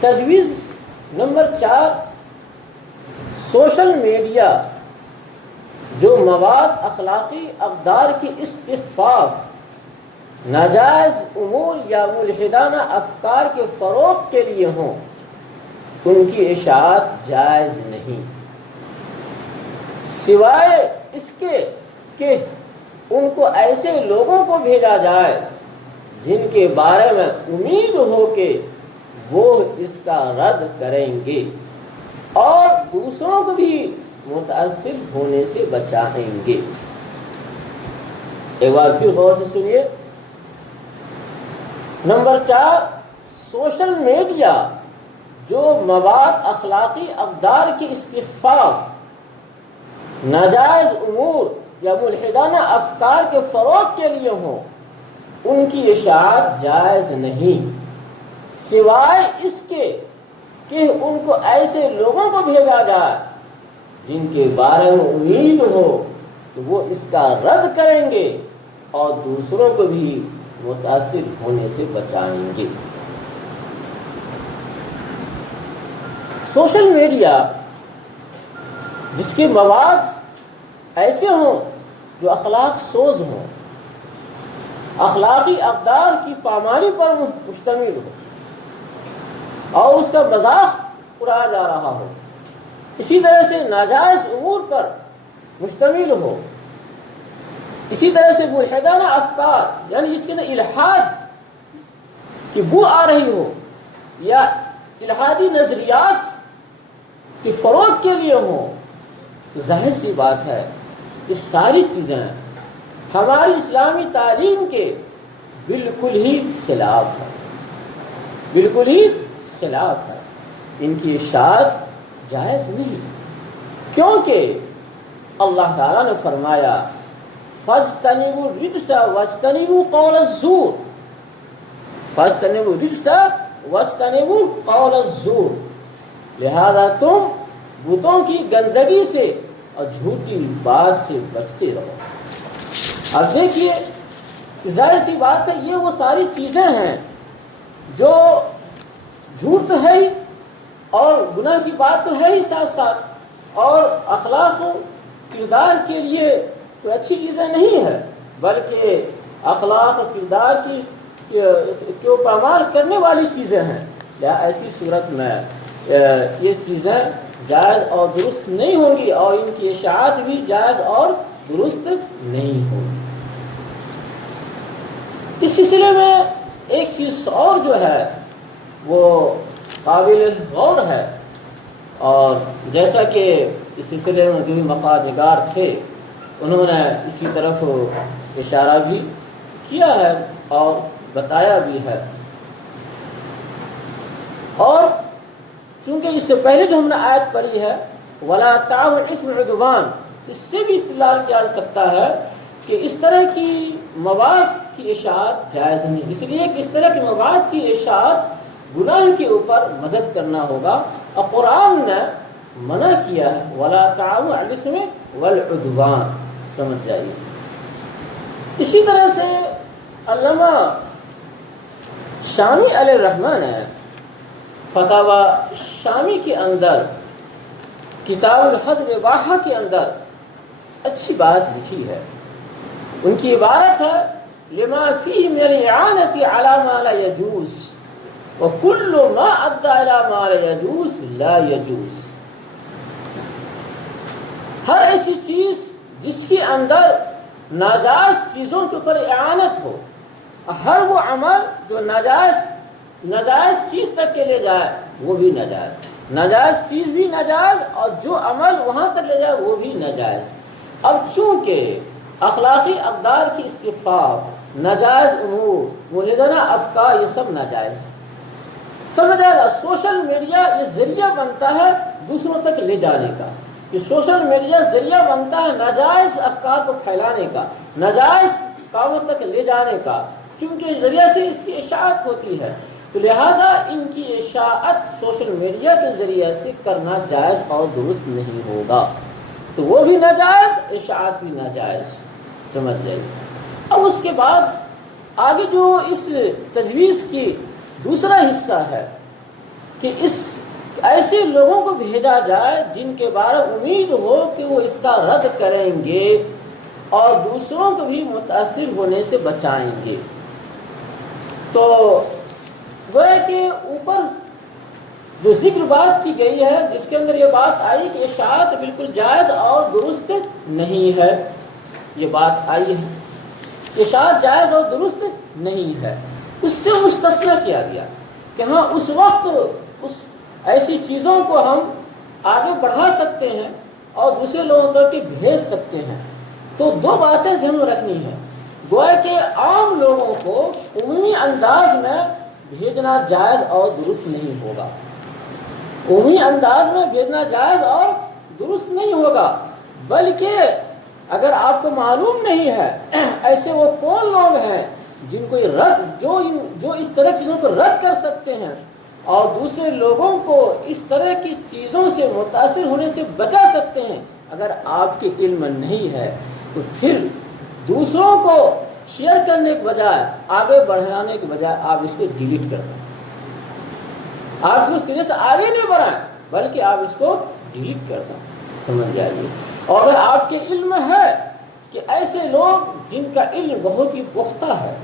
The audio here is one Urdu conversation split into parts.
تجویز نمبر 4، سوشل میڈیا جو مواد اخلاقی اقدار کی استخفاف، ناجائز امور یا ملحدانہ افکار کے فروغ کے لیے ہوں، ان کی اشاعت جائز نہیں، سوائے اس کے کہ ان کو ایسے لوگوں کو بھیجا جائے جن کے بارے میں امید ہو کہ وہ اس کا رد کریں گے اور دوسروں کو بھی متاثر ہونے سے بچائیں گے۔ ایک بار پھر غور سے سنیے۔ نمبر 4، سوشل میڈیا جو مواد اخلاقی اقدار کی استخفاف، ناجائز امور یا ملحدانہ افکار کے فروغ کے لیے ہوں، ان کی اشاعت جائز نہیں، سوائے اس کے کہ ان کو ایسے لوگوں کو بھیجا جائے جن کے بارے میں امید ہو کہ وہ اس کا رد کریں گے اور دوسروں کو بھی متاثر ہونے سے بچائیں گے۔ سوشل میڈیا جس کے مواد ایسے ہوں جو اخلاق سوز ہوں، اخلاقی اقدار کی پامالی پر مشتمل ہو اور اس کا مذاق اڑایا جا رہا ہو، اسی طرح سے ناجائز امور پر مشتمل ہو، اسی طرح سے ملحدانہ افکار یعنی جس کے اندر الحاد کی بو آ رہی ہو یا الحادی نظریات کے فروغ کے لیے ہوں، ظاہر سی بات ہے یہ ساری چیزیں ہماری اسلامی تعلیم کے بالکل ہی خلاف ہے، بالکل ہی خلاف ہے، ان کی اشاعت جائز نہیں، کیونکہ اللہ تعالیٰ نے فرمایا فَاجْتَنِبُوا الرِّجْسَ وَاجْتَنِبُوا قَوْلَ الزُّورِ، فَاجْتَنِبُوا الرِّجْسَ وَاجْتَنِبُوا قَوْلَ الزُّورِ، لہذا تم بتوں کی گندگی سے اور جھوٹی بات سے بچتے رہو۔ اب دیکھیے ظاہر سی بات ہے یہ وہ ساری چیزیں ہیں جو جھوٹ تو ہے ہی اور گناہ کی بات تو ہے ہی ساتھ ساتھ، اور اخلاق و کردار کے لیے کوئی اچھی چیزیں نہیں ہے، بلکہ اخلاق و کردار کی پامال کرنے والی چیزیں ہیں۔ ایسی صورت میں یہ چیزیں جائز اور درست نہیں ہوں گی اور ان کی اشاعت بھی جائز اور درست نہیں ہوگی۔ اس سلسلے میں ایک چیز اور جو ہے وہ قابل غور ہے، اور جیسا کہ اس سلسلے میں جو بھی مقال نگار تھے انہوں نے اسی طرف اشارہ بھی کیا ہے اور بتایا بھی ہے، اور چونکہ اس سے پہلے جو ہم نے آیت پڑھی ہے وَلَا تَعَوْنُ الْإِثْمِ وَالْعُدْوَانَ، اس سے بھی استدلال کیا جا سکتا ہے کہ اس طرح کی مواد کی اشاعت جائز نہیں، اس لیے کہ اس طرح کی مواد کی اشاعت گناہ کے اوپر مدد کرنا ہوگا، اور قرآن نے منع کیا ہے وَلَا تَعَوْنُ عَلَى الْإِثْمِ وَالْعُدْوَانِ، سمجھ جائیے۔ اسی طرح سے علامہ شامی علیہ الرحمہ نے فتاوی شامی کے اندر کتاب الحظ الاباحہ کے اندر اچھی بات لکھی ہے۔ ان کی عبارت ہے لما فیہ من الاعانۃ علی ما لا یجوز وکل ما ادى الى ما لا یجوز لا یجوز، ہر ایسی چیز جس کے اندر ناجائز چیزوں کے اوپر اعانت ہو، ہر وہ عمل جو ناجائز چیز تک کے لے جائے وہ بھی ناجائز، ناجائز چیز بھی ناجائز اور جو عمل وہاں تک لے جائے وہ بھی ناجائز۔ اب چونکہ اخلاقی اقدار کی استخفاف، ناجائز امور، ملحدانہ افکار، یہ سب ناجائز ہے، سمجھ آئے گا۔ سوشل میڈیا یہ ذریعہ بنتا ہے دوسروں تک لے جانے کا، یہ سوشل میڈیا ذریعہ بنتا ہے ناجائز افکار کو پھیلانے کا، ناجائز کاموں تک لے جانے کا، چونکہ ذریعہ سے اس کی اشاعت ہوتی ہے، تو لہذا ان کی اشاعت سوشل میڈیا کے ذریعے سے کرنا جائز اور درست نہیں ہوگا، تو وہ بھی ناجائز، اشاعت بھی ناجائز، سمجھ جائیے۔ اب اس کے بعد آگے جو اس تجویز کی دوسرا حصہ ہے کہ ایسے لوگوں کو بھیجا جائے جن کے بارے امید ہو کہ وہ اس کا رد کریں گے اور دوسروں کو بھی متاثر ہونے سے بچائیں گے۔ تو گویا کہ اوپر جو ذکر بات کی گئی ہے، جس کے اندر یہ بات آئی کہ اشاعت بالکل جائز اور درست نہیں ہے، یہ بات آئی ہے اشاعت جائز اور درست نہیں ہے، اس سے مستثنی کیا گیا کہ ہاں اس وقت ایسی چیزوں کو ہم آگے بڑھا سکتے ہیں اور دوسرے لوگوں تک بھیج سکتے ہیں۔ تو دو باتیں ذہن میں رکھنی ہے، گویا کہ عام لوگوں کو عمومی انداز میں بھیجنا جائز اور درست نہیں ہوگا، عمومی انداز میں بھیجنا جائز اور درست نہیں ہوگا، بلکہ اگر آپ کو معلوم نہیں ہے ایسے وہ کون لوگ ہیں جن کو جو اس طرح چیزوں کو رد کر سکتے ہیں اور دوسرے لوگوں کو اس طرح کی چیزوں سے متاثر ہونے سے بچا سکتے ہیں، اگر آپ کے علم نہیں ہے تو پھر دوسروں کو شیئر کرنے کے بجائے، آگے بڑھانے کے بجائے آپ اس کو ڈیلیٹ کر دیں، آپ اس کو سرے سے آگے نہیں بڑھائیں بلکہ آپ اس کو ڈیلیٹ کر دیں، سمجھ جائیے۔ اور اگر آپ کے علم ہے کہ ایسے لوگ جن کا علم بہت ہی پختہ ہے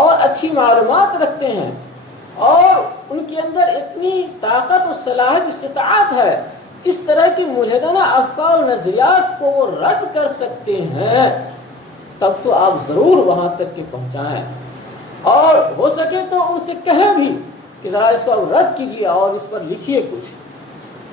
اور اچھی معلومات رکھتے ہیں اور ان کے اندر اتنی طاقت و صلاحیت استطاعت ہے، اس طرح کی ملحدانہ افکار و نظریات کو وہ رد کر سکتے ہیں، تب تو آپ ضرور وہاں تک کہ پہنچائیں، اور ہو سکے تو ان سے کہیں بھی کہ ذرا اس کو رد کیجیے اور اس پر لکھیے کچھ،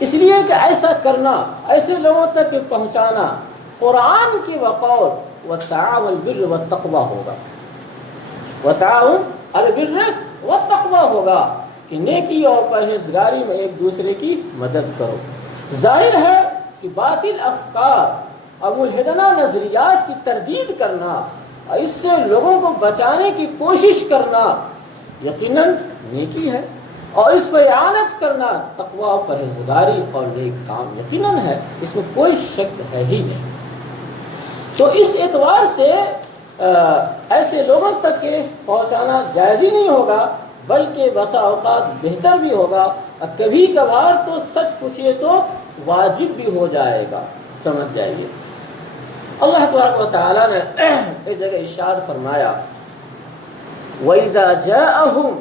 اس لیے کہ ایسا کرنا، ایسے لوگوں تک پہنچانا قرآن کی وقول وتعاون البر والتقوی ہوگا، وتعاون البر والتقوی ہوگا کہ نیکی اور پرہیزگاری میں ایک دوسرے کی مدد کرو۔ ظاہر ہے کہ باطل افکار اور ملحدانہ نظریات کی تردید کرنا اور اس سے لوگوں کو بچانے کی کوشش کرنا یقیناً نیکی ہے، اور اس پر اعانت کرنا تقوی، پرہیزگاری اور نیک کام یقیناً ہے، اس میں کوئی شک ہے ہی نہیں۔ تو اس اعتبار سے ایسے لوگوں تک کے پہنچانا جائز ہی نہیں ہوگا، بلکہ بسا اوقات بہتر بھی ہوگا، اور کبھی کبھار تو سچ پوچھیے تو واجب بھی ہو جائے گا، سمجھ جائیے۔ اللہ تبارک و تعالیٰ نے ایک جگہ ارشاد فرمایا وَإِذَا جَاءَهُمْ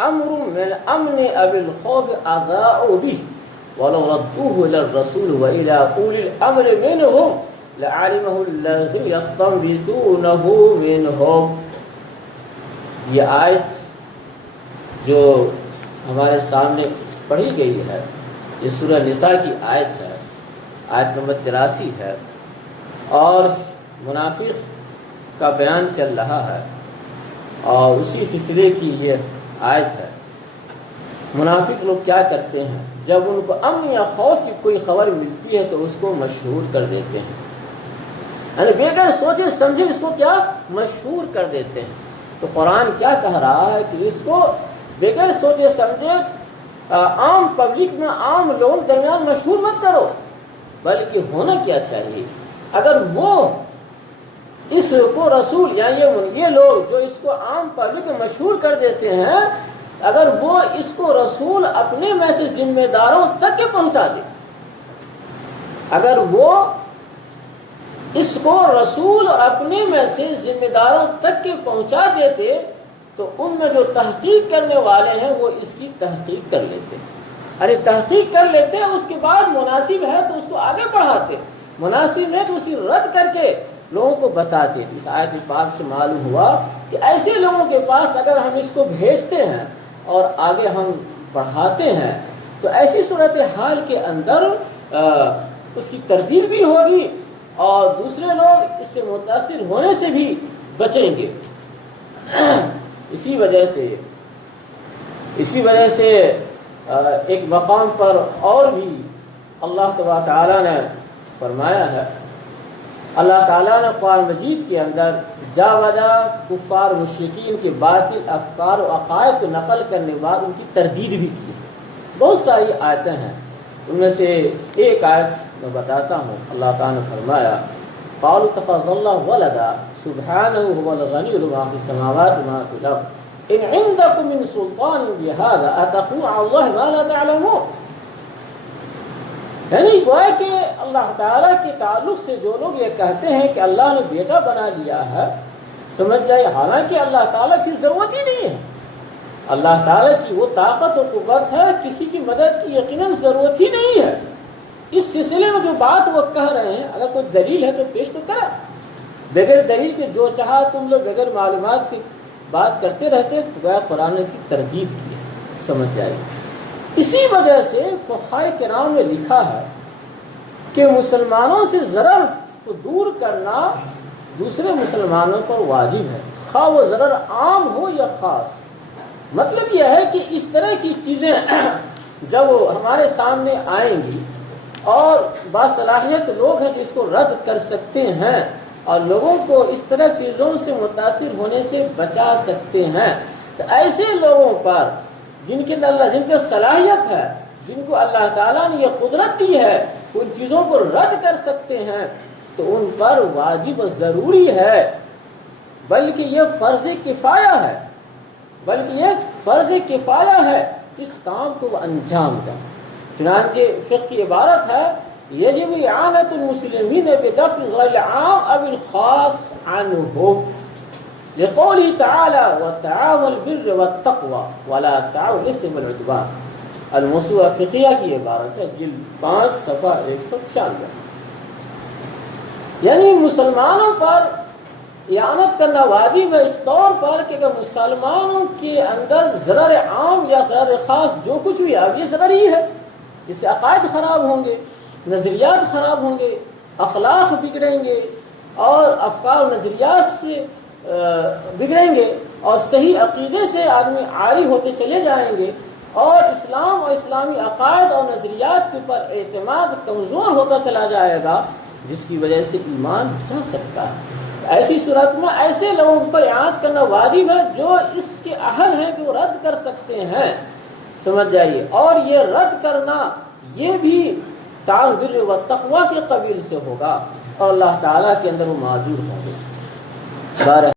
أَمْرٌ مِّنَ الْأَمْنِ أَوِ الْخَوْفِ أَذَاعُوا بِهِ وَلَوْ رَدُّوهُ إِلَى الرَّسُولِ وَإِلَى أُولِي الْأَمْرِ مِنْهُمْ لَعَلِمَهُ الَّذِينَ يَسْتَنبِطُونَهُ مِنْهُمْ۔ یہ آیت جو ہمارے سامنے پڑھی گئی ہے، یہ سورہ نساء کی آیت ہے، آیت نمبر 83 ہے، اور منافق کا بیان چل رہا ہے، اور اسی سلسلے کی یہ آیت ہے۔ منافق لوگ کیا کرتے ہیں، جب ان کو امن یا خوف کی کوئی خبر ملتی ہے تو اس کو مشہور کر دیتے ہیں، یعنی بغیر سوچے سمجھے اس کو کیا مشہور کر دیتے ہیں۔ تو قرآن کیا کہہ رہا ہے کہ اس کو بغیر سوچے سمجھے عام پبلک میں، عام لوگوں کے درمیان مشہور مت کرو، بلکہ ہونا کیا چاہیے، اگر وہ اس کو رسول یا یہ لوگ جو اس کو عام پبلک میں مشہور کر دیتے ہیں، اگر وہ اس کو رسول اپنے میں سے ذمہ داروں تک کے پہنچا دے، اگر وہ اس کو رسول اور اپنے میں سے ذمہ داروں تک کے پہنچا دیتے تو ان میں جو تحقیق کرنے والے ہیں وہ اس کی تحقیق کر لیتے، ارے تحقیق کر لیتے، اس کے بعد مناسب ہے تو اس کو آگے بڑھاتے، مناسب ہے تو اسی رد کر کے لوگوں کو بتاتے۔ اس آیت پاک سے معلوم ہوا کہ ایسے لوگوں کے پاس اگر ہم اس کو بھیجتے ہیں اور آگے ہم بڑھاتے ہیں تو ایسی صورتحال کے اندر اس کی تردید بھی ہوگی اور دوسرے لوگ اس سے متاثر ہونے سے بھی بچیں گے۔ اسی وجہ سے ایک مقام پر اور بھی اللہ تبارک تعالیٰ نے فرمایا ہے، اللہ تعالیٰ نے قرآن مجید کے اندر جا بجا کفار مشرکین کے باطل افکار و عقائد کو نقل کرنے کے بعد ان کی تردید بھی کی۔ بہت ساری آیتیں ہیں، ان میں سے ایک آیت میں بتاتا ہوں۔ اللہ تعالیٰ نے فرمایا قالوا اتخذ اللہ ولدا سبحانہ هو الغنی ما فی السماوات وما فی الارض ان عندکم من سلطان بہذا اتقولون علی اللہ ما لا تعلمون. یعنی گویا کہ اللہ تعالیٰ کے تعلق سے جو لوگ یہ کہتے ہیں کہ اللہ نے بیٹا بنا لیا ہے، سمجھ جائے حالانکہ اللہ تعالیٰ کی ضرورت ہی نہیں ہے. اللہ تعالیٰ کی وہ طاقت و قوت ہے، کسی کی مدد کی یقیناً ضرورت ہی نہیں ہے. اس سلسلے میں جو بات وہ کہہ رہے ہیں، اگر کوئی دلیل ہے تو پیش تو کرا. بغیر دلیل کے جو چاہا تم لوگ بغیر معلومات کی بات کرتے رہتے تو گویا قرآن نے اس کی تردید کی ہے، سمجھ جائے. اسی وجہ سے فقہاء کرام نے لکھا ہے کہ مسلمانوں سے ضرر کو دور کرنا دوسرے مسلمانوں پر واجب ہے، خواہ وہ ضرر عام ہو یا خاص. مطلب یہ ہے کہ اس طرح کی چیزیں جب ہمارے سامنے آئیں گی اور باصلاحیت لوگ ہیں جو اس کو رد کر سکتے ہیں اور لوگوں کو اس طرح چیزوں سے متاثر ہونے سے بچا سکتے ہیں، تو ایسے لوگوں پر جن کے صلاحیت ہے، جن کو اللہ تعالیٰ نے یہ قدرت دی ہے، ان چیزوں کو رد کر سکتے ہیں، تو ان پر واجب و ضروری ہے، بلکہ یہ فرض کفایہ ہے اس کام کو وہ انجام دیں. چنانچہ فقہ کی عبارت ہے یجب اعانۃ المسلمین بدفع ضرر العام او الخاص عنهم لقوله تعالی وتعاونوا البر والتقوى ولا تعاونوا الاثم والعدوان. الموسوعہ فقیہ کی عبارت ہے، جلد 5 صفحہ 196. یعنی مسلمانوں پر اعانت کرنا واجب ہے اس طور پر کہ اگر مسلمانوں کے اندر ضرر عام یا ضرر خاص جو کچھ بھی اب یہ ضرر ہی ہے، اس سے عقائد خراب ہوں گے، نظریات خراب ہوں گے، اخلاق بگڑیں گے اور افکار و نظریات سے بگڑیں گے اور صحیح عقیدے سے آدمی عاری ہوتے چلے جائیں گے اور اسلام اور اسلامی عقائد اور نظریات کے اوپر اعتماد کمزور ہوتا چلا جائے گا، جس کی وجہ سے ایمان جا سکتا ہے. ایسی صورت میں ایسے لوگوں پر اعانت کرنا واجب ہے جو اس کے اہل ہیں کہ وہ رد کر سکتے ہیں، سمجھ جائیے. اور یہ رد کرنا یہ بھی تعاون بالبر والتقوی کے قبیل سے ہوگا اور اللہ تعالیٰ کے اندر وہ موجود ہوں گے.